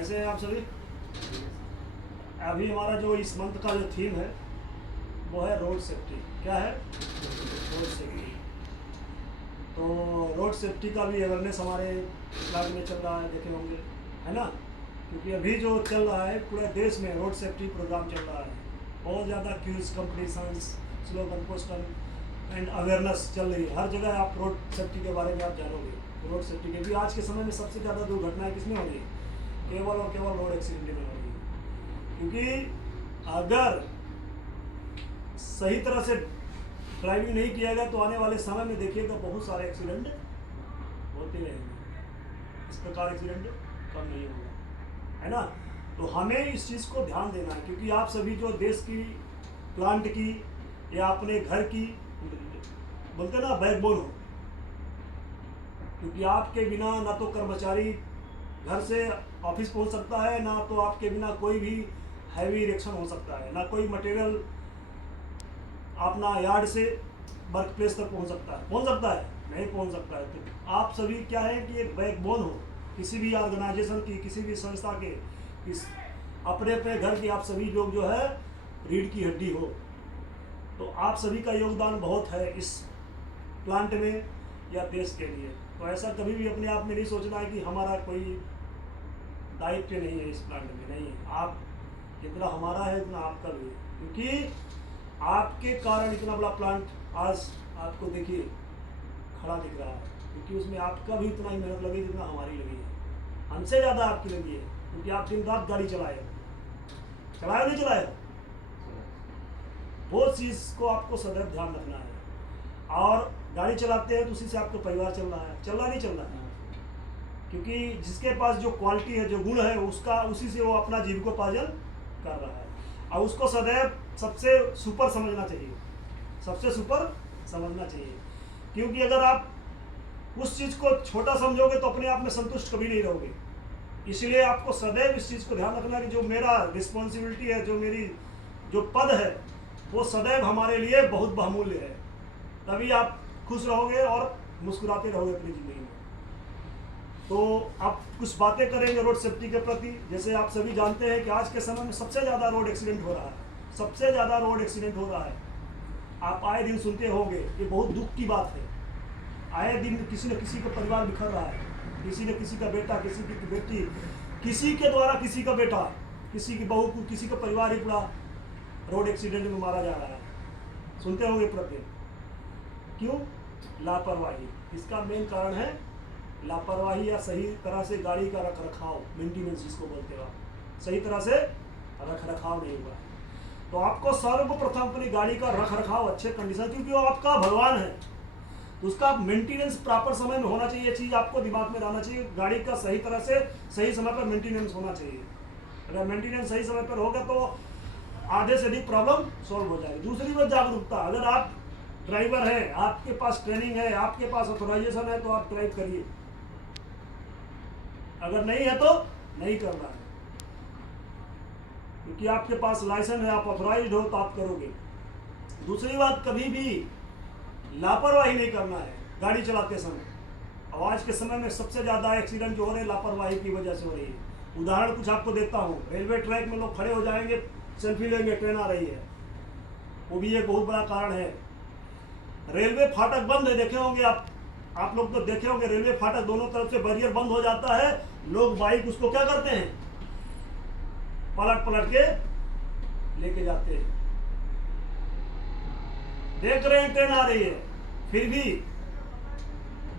कैसे हैं आप सभी? अभी हमारा जो इस मंथ का जो थीम है वो है रोड सेफ्टी। क्या है? Road safety. तो रोड सेफ्टी का भी अवेयरनेस हमारे इलाके में चल रहा है, देखे होंगे, है ना? क्योंकि अभी जो चल रहा है पूरे देश में रोड सेफ्टी प्रोग्राम चल रहा है। बहुत ज़्यादा quiz competitions, slogan poster and awareness चल रही है। हर जगह आप रोड सेफ्टी के बारे में आप जानोगे। रोड सेफ्टी के भी आज के समय में सबसे ज़्यादा दुर्घटनाएं किसमें हो रही है? केवल और केवल रोड एक्सीडेंट में हो रही है। क्योंकि अगर सही तरह से ड्राइविंग नहीं किया गया तो आने वाले समय में देखिएगा बहुत सारे एक्सीडेंट होते रहेंगे। इस प्रकार एक्सीडेंट कम नहीं होगा, है ना? तो हमें इस चीज़ को ध्यान देना है, क्योंकि आप सभी जो देश की, प्लांट की या अपने घर की, बोलते ना, बैकबोन हो। क्योंकि आपके बिना ना तो कर्मचारी घर से ऑफिस पहुंच सकता है, ना तो आपके बिना कोई भी हैवी इरेक्शन हो सकता है, ना कोई मटेरियल अपना यार्ड से वर्क प्लेस तक पहुंच सकता है, नहीं पहुंच सकता है। तो आप सभी क्या है कि एक बैकबोन हो किसी भी ऑर्गेनाइजेशन की, किसी भी संस्था के, अपने अपने घर की आप सभी लोग जो है रीढ़ की हड्डी हो। तो आप सभी का योगदान बहुत है इस प्लांट में या देश के लिए। तो ऐसा कभी भी अपने आप में नहीं सोचना है कि हमारा कोई दायित्व नहीं है इस प्लांट में। नहीं, आप जितना हमारा है उतना आपका भी है, क्योंकि आपके कारण इतना बड़ा प्लांट आज आपको देखिए खड़ा दिख रहा है। क्योंकि उसमें आपका भी उतना ही मेहनत लगी जितना हमारी लगी है, हमसे ज़्यादा आपकी लगी है। क्योंकि आप दिन रात गाड़ी चलाए नहीं चलाए, वो चीज़ को आपको सदैव ध्यान रखना है। और गाड़ी चलाते हैं तो उसी से आपका परिवार चल रहा नहीं चल रहा है। क्योंकि जिसके पास जो क्वालिटी है, जो गुण है, उसका उसी से वो अपना जीविकोपार्जन कर रहा है। और उसको सदैव सबसे सुपर समझना चाहिए, क्योंकि अगर आप उस चीज़ को छोटा समझोगे तो अपने आप में संतुष्ट कभी नहीं रहोगे। इसलिए आपको सदैव इस चीज़ को ध्यान रखना है कि जो मेरा रिस्पॉन्सिबिलिटी है, जो मेरी जो पद है, वो सदैव हमारे लिए बहुत बहुमूल्य है। तभी आप खुश रहोगे और मुस्कुराते रहोगे अपनी ज़िंदगी में। तो आप कुछ बातें करेंगे रोड सेफ्टी के प्रति। जैसे आप सभी जानते हैं कि आज के समय में सबसे ज़्यादा रोड एक्सीडेंट हो रहा है। आप आए दिन सुनते होंगे, ये बहुत दुख की बात है। आए दिन किसी न किसी का परिवार बिखर रहा है, किसी न किसी का बेटा, किसी की बेटी, किसी के द्वारा किसी का बेटा, किसी की बहू को, किसी का परिवार ही पूरा रोड एक्सीडेंट में मारा जा रहा है। सुनते होंगे प्रतिदिन। क्यों? लापरवाही। इसका मेन कारण है लापरवाही, या सही तरह से गाड़ी का रख रखाव, मेंटेनेंस जिसको बोलते हो, सही तरह से रख रखाव नहीं हुआ। तो आपको सर्वप्रथम अपनी गाड़ी का रख रखाव अच्छे कंडीशन, क्योंकि वो आपका भगवान है, तो उसका मेंटेनेंस प्रॉपर समय में होना चाहिए। ये चीज़ आपको दिमाग में रहना चाहिए। गाड़ी का सही तरह से सही समय पर मेंटेनेंस होना चाहिए। अगर मेंटेनेंस सही समय पर होगा तो आधे से अधिक प्रॉब्लम सॉल्व हो जाएगी। दूसरी बात, जागरूकता। अगर आप ड्राइवर हैं, आपके पास ट्रेनिंग है, आपके पास ऑथोराइजेशन है, तो आप ड्राइव करिए। अगर नहीं है तो नहीं करना है, क्योंकि आपके पास लाइसेंस है, आप ऑथोराइज्ड हो तो आप करोगे। दूसरी बात, कभी भी लापरवाही नहीं करना है गाड़ी चलाते समय। और आज के समय में सबसे ज़्यादा एक्सीडेंट जो हो रहे हैं लापरवाही की वजह से हो रही है। उदाहरण कुछ आपको देता हूँ। रेलवे ट्रैक में लोग खड़े हो जाएंगे, सेल्फी लेंगे, ट्रेन आ रही है, वो भी एक बहुत बड़ा कारण है। रेलवे फाटक बंद है, देखे होंगे आप लोग तो देखे होंगे, रेलवे फाटक दोनों तरफ से बैरियर बंद हो जाता है, लोग बाइक उसको क्या करते हैं, पलट के लेके जाते हैं। देख रहे हैं ट्रेन आ रही है, फिर भी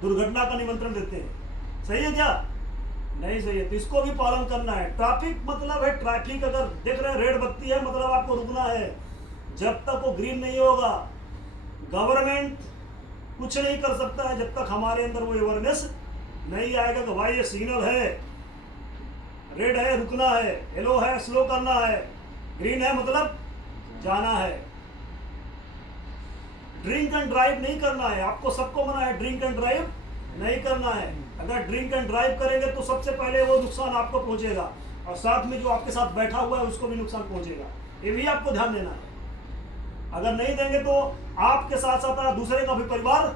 दुर्घटना का निमंत्रण देते हैं। सही है क्या? नहीं सही है। तो इसको भी पालन करना है। ट्रैफिक मतलब है, ट्रैफिक अगर देख रहे हैं रेड बत्ती है, मतलब आपको रुकना है। जब तक वो ग्रीन नहीं होगा, गवर्नमेंट कुछ नहीं कर सकता है जब तक हमारे अंदर वो अवेयरनेस नहीं आएगा कि भाई ये सिग्नल है, रेड है रुकना है, येलो है स्लो करना है, ग्रीन है मतलब जाना है। ड्रिंक एंड ड्राइव नहीं करना है। आपको सबको मना है, ड्रिंक एंड ड्राइव नहीं करना है। अगर ड्रिंक एंड ड्राइव करेंगे तो सबसे पहले वो नुकसान आपको पहुंचेगा, और साथ में जो आपके साथ बैठा हुआ है उसको भी नुकसान पहुंचेगा। ये भी आपको ध्यान देना है। अगर नहीं देंगे तो आपके साथ साथ दूसरे का भी परिवार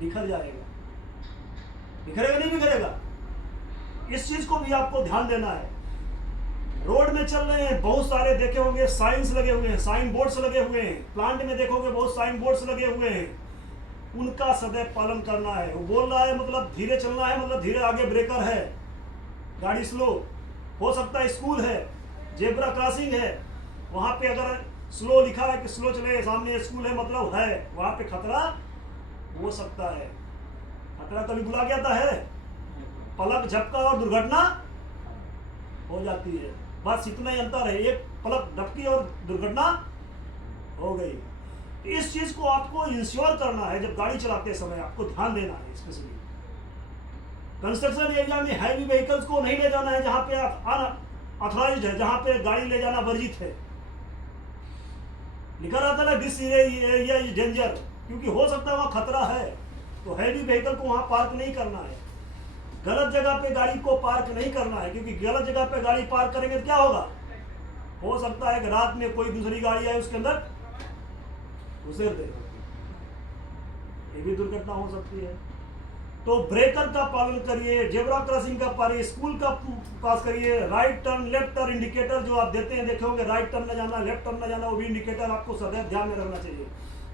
बिखर जाएगा। बिखरेगा नहीं बिखरेगा? इस चीज को भी आपको ध्यान देना है। रोड में चल रहे हैं, बहुत सारे देखे होंगे साइंस लगे हुए हैं, साइन बोर्ड्स लगे हुए हैं, प्लांट में देखोगे बहुत साइन बोर्ड्स लगे हुए हैं, उनका सदैव पालन करना है। वो बोल रहा है मतलब धीरे चलना है, मतलब धीरे, आगे ब्रेकर है, गाड़ी स्लो हो सकता है, स्कूल है, जेब्रा क्रॉसिंग है, वहां पे अगर स्लो लिखा है कि स्लो चले, सामने स्कूल है मतलब है, वहां पे खतरा हो सकता है। खतरा कभी बुला के आता है, पलक झपका और दुर्घटना हो जाती है, बस इतना ही अंतर है, एक पलक झपकी और दुर्घटना हो गई। तो इस चीज को आपको इंश्योर करना है, जब गाड़ी चलाते समय आपको ध्यान देना है। स्पेशली कंस्ट्रक्शन एरिया में हैवी व्हीकल्स को नहीं ले जाना है, जहां पे अनऑथराइज्ड है, जहां पे गाड़ी ले जाना वर्जित है। लिखा रहता है ना दिस एरिया इज डेंजर, क्योंकि हो सकता है वहां खतरा है, तो हैवी व्हीकल को वहां पार्क नहीं करना है। गलत जगह पे गाड़ी को पार्क नहीं करना है, क्योंकि गलत जगह पे गाड़ी पार्क करेंगे तो क्या होगा, हो सकता है कि रात में कोई दूसरी गाड़ी आए उसके अंदर घुसेर दे, ये भी दुर्घटना हो सकती है। तो ब्रेकर का पालन करिए, जेब्रा क्रॉसिंग का पालन, स्कूल का पास करिए, right turn left turn indicator जो आप देते हैं, देखे होंगे राइट टर्न न जाना, लेफ्ट टर्न न जाना, वो भी इंडिकेटर आपको सदैव ध्यान में रखना चाहिए।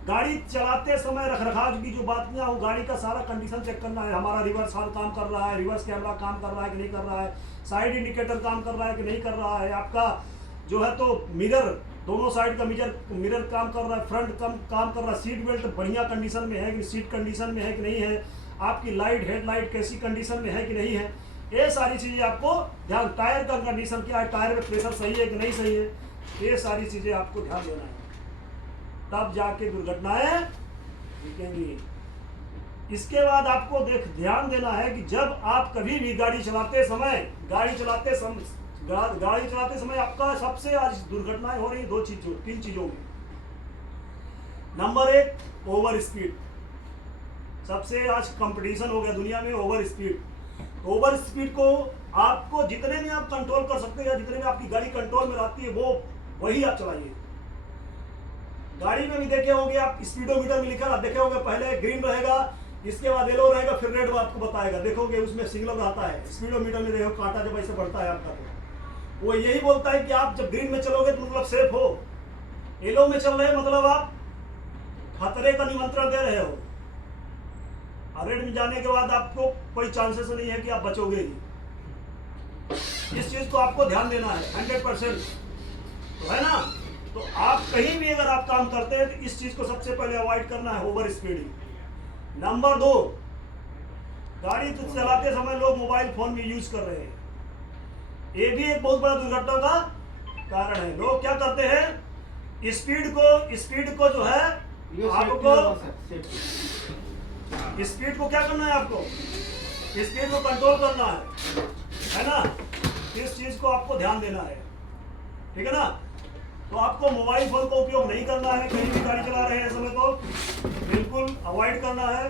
गाड़ी चलाते समय रखरखाव की जो बातियां, वो गाड़ी का सारा कंडीशन चेक करना है, हमारा रिवर्स हाल काम कर रहा है, रिवर्स कैमरा काम कर रहा है कि नहीं कर रहा है, साइड इंडिकेटर काम कर रहा है कि नहीं कर रहा है, आपका जो है तो मिरर, दोनों साइड का मिरर काम कर रहा है, फ्रंट काम कर रहा है, सीट बेल्ट बढ़िया कंडीशन में है कि सीट कंडीशन में है कि नहीं है, आपकी लाइट हेडलाइट कैसी कंडीशन में है कि नहीं है, ये सारी चीज़ें आपको ध्यान, टायर का कंडीशन क्या है, टायर में प्रेशर सही है कि नहीं सही है, ये सारी चीज़ें आपको ध्यान देना है, तब जाके दुर्घटनाएं रुकेंगी। इसके बाद आपको ध्यान देना है कि जब आप कभी भी गाड़ी चलाते समय आपका सबसे आज दुर्घटनाएं हो रही तीन चीजों में। नंबर 1 ओवर स्पीड, सबसे आज कंपटीशन हो गया दुनिया में ओवर स्पीड। ओवर स्पीड को आपको जितने में आप कंट्रोल कर सकते हैं, जितने में आपकी गाड़ी कंट्रोल में रहती है, वो वही आप चलाइए। गाड़ी में भी देखे होंगे आप, स्पीडोमीटर में लिखा देखे होंगे, पहले ग्रीन रहेगा, इसके बाद येलो रहेगा, फिर रेड आपको बताएगा, देखोगे उसमें सिग्नल रहता है। स्पीडोमीटर में देखो कांटा जब ऐसे बढ़ता है आपका, तो वो यही बोलता है कि आप जब ग्रीन में चलोगे तो मतलब सेफ हो, येलो में चल रहे मतलब आप खतरे का निमंत्रण दे रहे हो, और रेड में जाने के बाद आपको कोई चांसेस नहीं है कि आप बचोगे ही। इस चीज को आपको ध्यान देना है 100%, तो है ना। तो आप कहीं भी अगर आप काम करते हैं तो इस चीज को सबसे पहले अवॉइड करना है, ओवर स्पीडिंग। नंबर 2, गाड़ी तो चलाते समय लोग मोबाइल फोन में यूज कर रहे हैं, ये भी एक बहुत बड़ा दुर्घटना का कारण है। लोग क्या करते हैं, स्पीड को जो है आपको, स्पीड को क्या करना है, आपको स्पीड को कंट्रोल करना है ना। इस चीज को आपको ध्यान देना है, ठीक है ना। तो आपको मोबाइल फोन का उपयोग नहीं करना है, कहीं भी गाड़ी चला रहे हैं समय तो बिल्कुल अवॉइड करना है।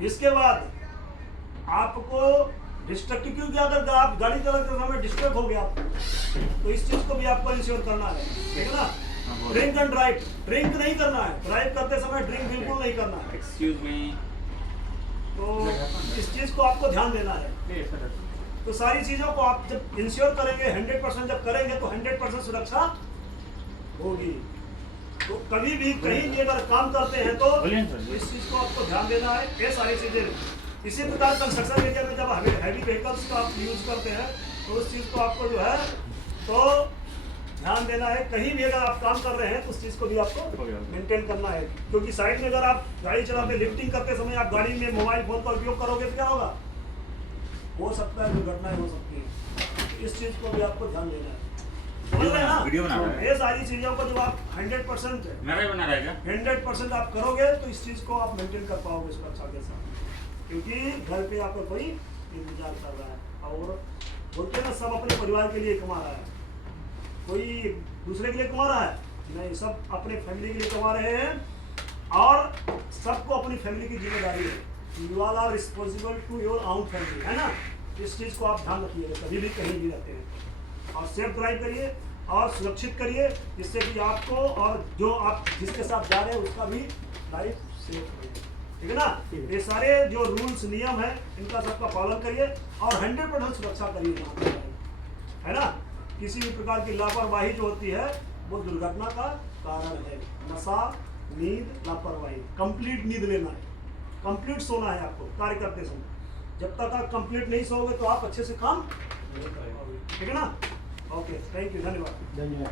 इसके बाद आपको डिस्ट्रक्टिव, क्योंकि अगर आप गाड़ी चलाते समय डिस्ट्रैक्ट हो गया तो इस चीज को भी आपको इंश्योर करना है, ठीक है ना। ड्रिंक एंड ड्राइव, ड्रिंक नहीं करना है, ड्राइव करते समय ड्रिंक बिल्कुल नहीं करना है। एक्सक्यूज मी, तो इस चीज को आपको ध्यान देना है। तो सारी चीजों को आप जब इंश्योर करेंगे, 100% जब करेंगे तो 100% सुरक्षा होगी। तो कभी भी कहीं भी अगर काम करते हैं तो इस चीज को आपको ध्यान देना है, ये सारी चीजें। इसी प्रकार कंस्ट्रक्शन एरिया में जब हैवी व्हीकल्स का आप यूज करते हैं तो उस चीज को आपको जो है तो ध्यान देना है। कहीं भी अगर आप काम कर रहे हैं तो उस चीज को भी आपको मेंटेन करना है, क्योंकि साइड में अगर आप गाड़ी चलाते लिफ्टिंग करते समय आप गाड़ी में मोबाइल फोन का उपयोग करोगे तो क्या होगा, हो सकता है दुर्घटनाएं हो सकती है। इस चीज को भी आपको ध्यान देना है, समझ रहे हैं ना। वीडियो बना रहा है, ये सारी चीजों को जब आप 100% बना रहा है क्या? 100% आप करोगे तो इस चीज को आप मेंटेन कर पाओगे सुरक्षा के साथ, क्योंकि घर पे आपका कोई इंतजार कर रहा है। और बोलते हैं ना, सब अपने परिवार के लिए कमा रहा है, कोई दूसरे के लिए कमा रहा है नहीं, सब अपने फैमिली के लिए कमा रहे हैं और सबको अपनी फैमिली की जिम्मेदारी है। You all are responsible to your own family, है ना। इस चीज को आप ध्यान रखिएगा कभी भी कहीं भी रहते हैं, और सेफ ड्राइव करिए और सुरक्षित करिए, जिससे कि आपको और जो आप जिसके साथ जा रहे हैं उसका भी लाइफ सेफ रहे, ठीक है ना। ये सारे जो रूल्स नियम है इनका सबका पालन करिए और 100% सुरक्षा करिए जहाँ पे, है ना। किसी भी प्रकार की लापरवाही जो होती है वो दुर्घटना का कारण है। नशा, नींद, लापरवाही, कंप्लीट नींद लेना है, कंप्लीट सोना है आपको कार्य करते समय। जब तक आप कंप्लीट नहीं सोओगे तो आप अच्छे से काम नहीं कर पाओगे, ठीक है ना। ओके, थैंक यू, धन्यवाद।